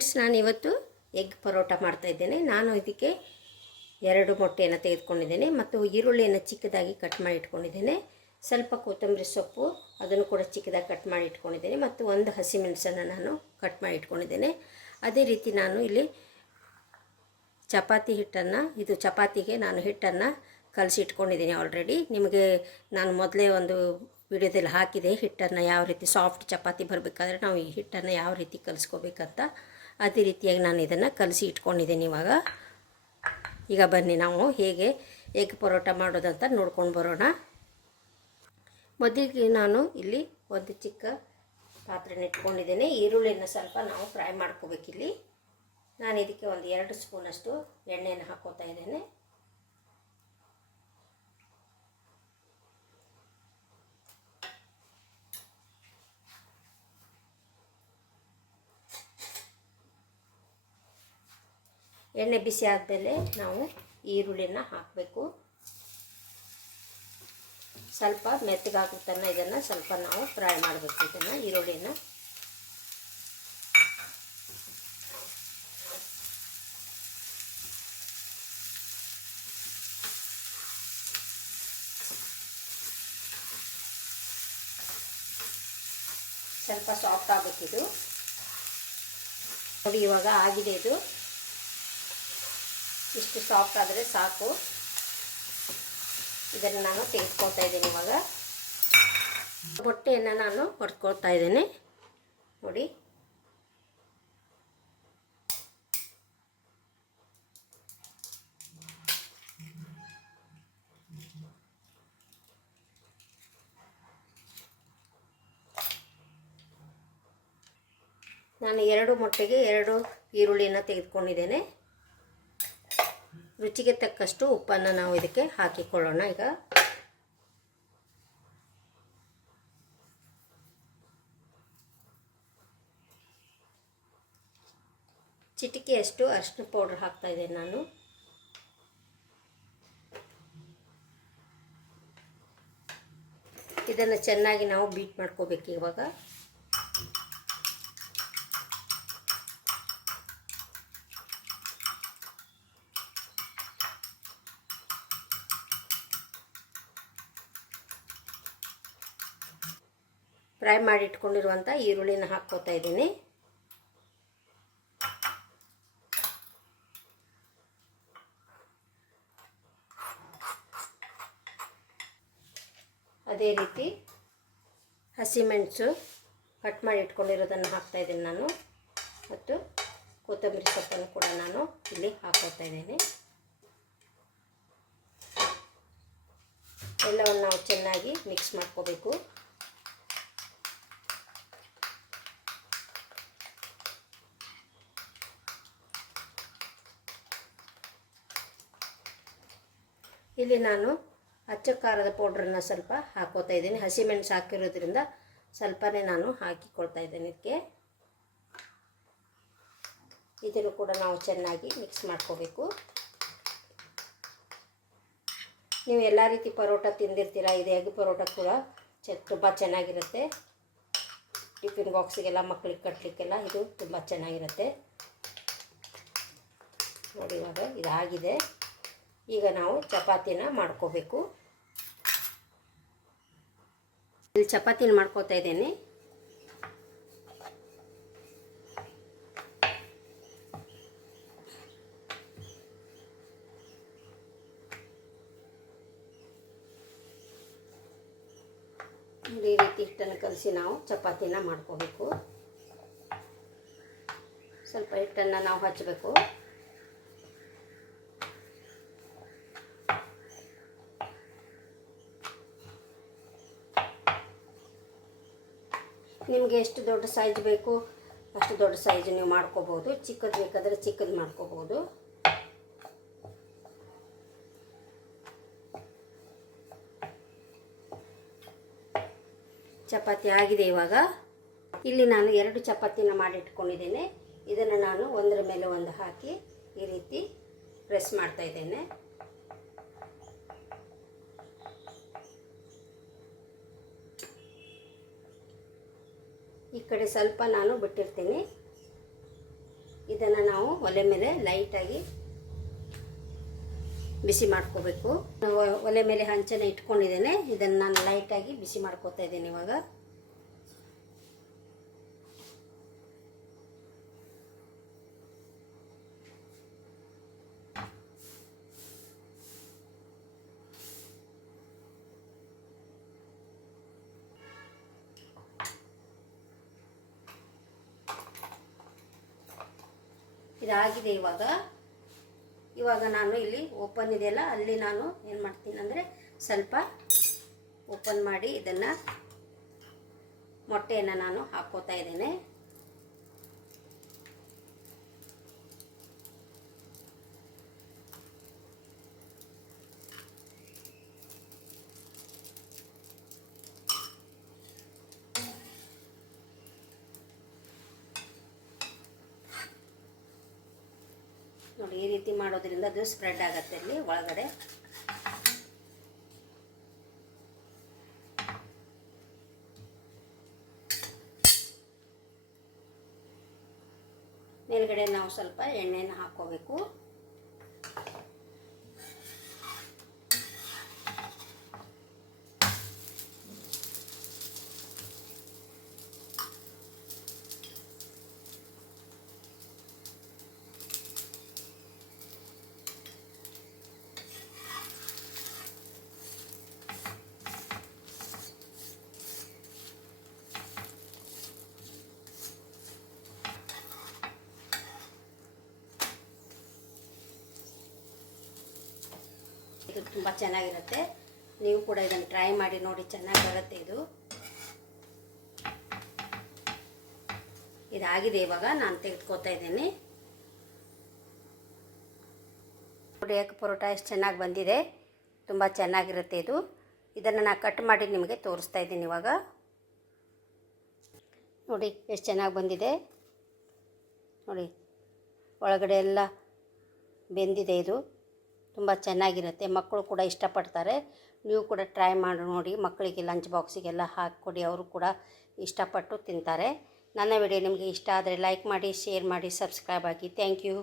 Friends, ನಾನಿವತ್ತು egg paratha ಮಾಡ್ತಾಯಿದ್ದೇನೆ. ನಾನು ಇದಕ್ಕೆ 2 ಮೊಟ್ಟೆಯನ್ನು ತೆಗೆದುಕೊಂಡಿದ್ದೇನೆ ಮತ್ತು ಈರುಳ್ಳಿಯನ್ನು ಚಿಕ್ಕದಾಗಿ ಕಟ್ ಮಾಡಿ ಇಟ್ಕೊಂಡಿದ್ದೇನೆ. ಸ್ವಲ್ಪ ಕೊತ್ತಂಬರಿ ಸೊಪ್ಪು ಅದನ್ನು ಕೂಡ ಚಿಕ್ಕದಾಗಿ ಕಟ್ ಮಾಡಿ ಇಟ್ಕೊಂಡಿದ್ದೇನೆ ಮತ್ತು 1 ಹಸಿಮೆಣಸನ್ನು ನಾನು ಕಟ್ ಮಾಡಿ ಇಟ್ಕೊಂಡಿದ್ದೇನೆ. ಅದೇ ರೀತಿ ನಾನು ಇಲ್ಲಿ ಚಪಾತಿ ಹಿಟ್ಟನ್ನು, ಇದು ಚಪಾತಿಗೆ ನಾನು ಹಿಟ್ಟನ್ನು ಕಲಸಿ ಇಟ್ಕೊಂಡಿದ್ದೀನಿ ಆಲ್ರೆಡಿ. ನಿಮಗೆ ನಾನು ಮೊದಲೇ ಒಂದು ವಿಡಿಯೋದಲ್ಲಿ ಹಾಕಿದೆ ಹಿಟ್ಟನ್ನು ಯಾವ ರೀತಿ ಸಾಫ್ಟ್ ಚಪಾತಿ ಬರಬೇಕಾದ್ರೆ ನಾವು ಈ ಹಿಟ್ಟನ್ನು ಯಾವ ರೀತಿ ಕಲಿಸ್ಕೋಬೇಕಂತ. ಅದೇ ರೀತಿಯಾಗಿ ನಾನು ಇದನ್ನು ಕಲಸಿ ಇಟ್ಕೊಂಡಿದ್ದೀನಿ. ಈಗ ಬನ್ನಿ ನಾವು ಹೇಗೆ ಎಗ್ ಪರೋಟ ಮಾಡೋದಂತ ನೋಡ್ಕೊಂಡು ಬರೋಣ. ಮೊದಲಿಗೆ ನಾನು ಇಲ್ಲಿ ಒಂದು ಚಿಕ್ಕ ಪಾತ್ರೆನ ಇಟ್ಕೊಂಡಿದ್ದೇನೆ. ಈರುಳ್ಳಿಯನ್ನು ಸ್ವಲ್ಪ ನಾವು ಫ್ರೈ ಮಾಡ್ಕೋಬೇಕಿಲ್ಲಿ. ನಾನು ಇದಕ್ಕೆ ಒಂದು 2 ಸ್ಪೂನಷ್ಟು ಎಣ್ಣೆಯನ್ನು ಹಾಕೋತಾ ಇದ್ದೇನೆ. ಎಣ್ಣೆ ಬಿಸಿ ಆದಮೇಲೆ ನಾವು ಈರುಳ್ಳಿನ ಹಾಕಬೇಕು. ಸ್ವಲ್ಪ ಮೆತ್ತಗಾಗೋ ತನಕ ಇದನ್ನು ಸ್ವಲ್ಪ ನಾವು ಫ್ರೈ ಮಾಡಬೇಕು. ಇದನ್ನು ಈರುಳ್ಳಿನ ಸ್ವಲ್ಪ ಸಾಫ್ಟ್ ಆಗಬೇಕಿದು. ನೋಡಿ, ಇವಾಗ ಆಗಿದೆ. ಇದು ಇಷ್ಟು ಸಾಫ್ಟ್ ಆದರೆ ಸಾಕು. ಇದನ್ನು ನಾನು ತೆಗೆದುಕೊಳ್ತಾ ಇದ್ದೇನೆ. ಇವಾಗ ಮೊಟ್ಟೆಯನ್ನು ನಾನು ಹೊಡ್ಕೊಳ್ತಾ ಇದ್ದೇನೆ. ನೋಡಿ, ನಾನು 2 ಮೊಟ್ಟೆಗೆ 2 ಈರುಳ್ಳಿಯನ್ನು ತೆಗೆದುಕೊಂಡಿದ್ದೇನೆ. ರುಚಿಗೆ ತಕ್ಕಷ್ಟು ಉಪ್ಪನ್ನು ನಾವು ಇದಕ್ಕೆ ಹಾಕಿಕೊಳ್ಳೋಣ. ಈಗ ಚಿಟಿಕೆಯಷ್ಟು ಅರಿಶಿನ ಪೌಡರ್ ಹಾಕ್ತಾ ಇದ್ದೇನೆ ನಾನು. ಇದನ್ನು ಚೆನ್ನಾಗಿ ನಾವು ಬೀಟ್ ಮಾಡ್ಕೋಬೇಕು. ಇವಾಗ ಫ್ರೈ ಮಾಡಿ ಇಟ್ಕೊಂಡಿರುವಂಥ ಈರುಳ್ಳಿನ ಹಾಕ್ಕೋತಾ ಇದ್ದೀನಿ. ಅದೇ ರೀತಿ ಹಸಿಮೆಣಸು ಕಟ್ ಮಾಡಿ ಇಟ್ಕೊಂಡಿರೋದನ್ನು ಹಾಕ್ತಾ ಇದ್ದೀನಿ ನಾನು. ಮತ್ತು ಕೊತ್ತಂಬರಿ ಸೊಪ್ಪನ್ನು ಕೂಡ ನಾನು ಇಲ್ಲಿ ಹಾಕ್ಕೋತಾ ಇದ್ದೀನಿ. ಎಲ್ಲವನ್ನು ನಾವು ಚೆನ್ನಾಗಿ ಮಿಕ್ಸ್ ಮಾಡ್ಕೋಬೇಕು. ಇಲ್ಲಿ ನಾನು ಅಚ್ಚ ಖಾರದ ಪೌಡ್ರನ್ನು ಸ್ವಲ್ಪ ಹಾಕೋತಾ ಇದ್ದೀನಿ. ಹಸಿಮೆಣಸು ಹಾಕಿರೋದ್ರಿಂದ ಸ್ವಲ್ಪನೇ ನಾನು ಹಾಕಿಕೊಳ್ತಾ ಇದ್ದೇನೆ ಇದಕ್ಕೆ. ಇದನ್ನು ಕೂಡ ನಾವು ಚೆನ್ನಾಗಿ ಮಿಕ್ಸ್ ಮಾಡ್ಕೋಬೇಕು. ನೀವು ಎಲ್ಲ ರೀತಿ ಪರೋಟ ತಿಂದಿರ್ತೀರ. ಇದು ಎಗ್ ಪರೋಟ ಕೂಡ ತುಂಬ ಚೆನ್ನಾಗಿರುತ್ತೆ. ಟಿಫಿನ್ ಬಾಕ್ಸಿಗೆಲ್ಲ ಮಕ್ಕಳಿಗೆ ಕಟ್ಟಲಿಕ್ಕೆಲ್ಲ ಇದು ತುಂಬ ಚೆನ್ನಾಗಿರುತ್ತೆ. ನೋಡಿ, ಇವಾಗ ಇದಾಗಿದೆ. ಈಗ ನಾವು ಚಪಾತಿನ ಮಾಡ್ಕೋಬೇಕು. ಇಲ್ಲಿ ಚಪಾತಿನ ಮಾಡ್ಕೋತಾ ಇದ್ದೇನೆ. ಈ ರೀತಿ ಹಿಟ್ಟನ್ನು ಕಲಸಿ ನಾವು ಚಪಾತಿನ ಮಾಡ್ಕೋಬೇಕು. ಸ್ವಲ್ಪ ಹಿಟ್ಟನ್ನು ನಾವು ಹಚ್ಚಬೇಕು. ನಿಮಗೆ ಎಷ್ಟು ದೊಡ್ಡ ಸೈಜ್ ಬೇಕು ಅಷ್ಟು ದೊಡ್ಡ ಸೈಜ್ ನೀವು ಮಾಡ್ಕೋಬೋದು. ಚಿಕ್ಕದು ಬೇಕಾದರೆ ಚಿಕ್ಕದು ಮಾಡ್ಕೋಬೋದು. ಚಪಾತಿ ಆಗಿದೆ. ಇವಾಗ ಇಲ್ಲಿ ನಾನು 2 ಚಪಾತಿನ ಮಾಡಿಟ್ಕೊಂಡಿದ್ದೇನೆ. ಇದನ್ನು ನಾನು ಒಂದರ ಮೇಲೆ ಒಂದು ಹಾಕಿ ಈ ರೀತಿ ಪ್ರೆಸ್ ಮಾಡ್ತಾ ಇದ್ದೇನೆ. ಈ ಕಡೆ ಸ್ವಲ್ಪ ನಾನು ಬಿಟ್ಟಿರ್ತೀನಿ. ಇದನ್ನು ನಾವು ಒಲೆ ಮೇಲೆ ಲೈಟಾಗಿ ಬಿಸಿ ಮಾಡ್ಕೋಬೇಕು. ಒಲೆ ಮೇಲೆ ಹಂಚನ್ನು ಇಟ್ಕೊಂಡಿದ್ದೇನೆ, ಇದನ್ನು ನಾನು ಲೈಟಾಗಿ ಬಿಸಿ ಮಾಡ್ಕೋತಾ ಇದ್ದೇನೆ. ಇವಾಗ ಇದಾಗಿದೆ. ಇವಾಗ ನಾನು ಇಲ್ಲಿ ಓಪನ್ ಇದೆಯಲ್ಲ, ಅಲ್ಲಿ ನಾನು ಏನು ಮಾಡ್ತೀನಿ ಅಂದರೆ ಸ್ವಲ್ಪ ಓಪನ್ ಮಾಡಿ ಇದನ್ನು ಮೊಟ್ಟೆಯನ್ನು ನಾನು ಹಾಕ್ಕೋತಾ ಇದ್ದೇನೆ. ನೋಡಿ, ಈ ರೀತಿ ಮಾಡೋದ್ರಿಂದ ಅದು ಸ್ಪ್ರೆಡ್ ಆಗುತ್ತೆ ಅಲ್ಲಿ ಒಳಗಡೆ. ಮೇಲ್ಗಡೆ ನಾವು ಸ್ವಲ್ಪ ಎಣ್ಣೆನ ಹಾಕ್ಕೋಬೇಕು. ಇದು ತುಂಬ ಚೆನ್ನಾಗಿರುತ್ತೆ. ನೀವು ಕೂಡ ಇದನ್ನು ಟ್ರೈ ಮಾಡಿ ನೋಡಿ, ಚೆನ್ನಾಗಿ ಬರುತ್ತೆ ಇದು. ಇದಾಗಿದೆ. ಇವಾಗ ನಾನು ತೆಗೆದುಕೋತಾ ಇದ್ದೇನೆ. ನೋಡಿ, ಎಗ್ ಪರೋಟ ಎಷ್ಟು ಚೆನ್ನಾಗಿ ಬಂದಿದೆ, ತುಂಬ ಚೆನ್ನಾಗಿರುತ್ತೆ ಇದು. ಇದನ್ನು ನಾನು ಕಟ್ ಮಾಡಿ ನಿಮಗೆ ತೋರಿಸ್ತಾ ಇದ್ದೀನಿ. ಇವಾಗ ನೋಡಿ ಎಷ್ಟು ಚೆನ್ನಾಗಿ ಬಂದಿದೆ. ನೋಡಿ, ಒಳಗಡೆ ಎಲ್ಲ ಬೆಂದಿದೆ. ಇದು ತುಂಬ ಚೆನ್ನಾಗಿರುತ್ತೆ, ಮಕ್ಕಳು ಕೂಡ ಇಷ್ಟಪಡ್ತಾರೆ. ನೀವು ಕೂಡ ಟ್ರೈ ಮಾಡಿ ನೋಡಿ, ಮಕ್ಕಳಿಗೆ ಲಂಚ್ ಬಾಕ್ಸಿಗೆಲ್ಲ ಹಾಕಿಕೊಡಿ, ಅವರು ಕೂಡ ಇಷ್ಟಪಟ್ಟು ತಿಂತಾರೆ. ನನ್ನ ವಿಡಿಯೋ ನಿಮಗೆ ಇಷ್ಟ ಆದರೆ ಲೈಕ್ ಮಾಡಿ, ಶೇರ್ ಮಾಡಿ, ಸಬ್ಸ್ಕ್ರೈಬ್ ಆಗಿ. Thank you.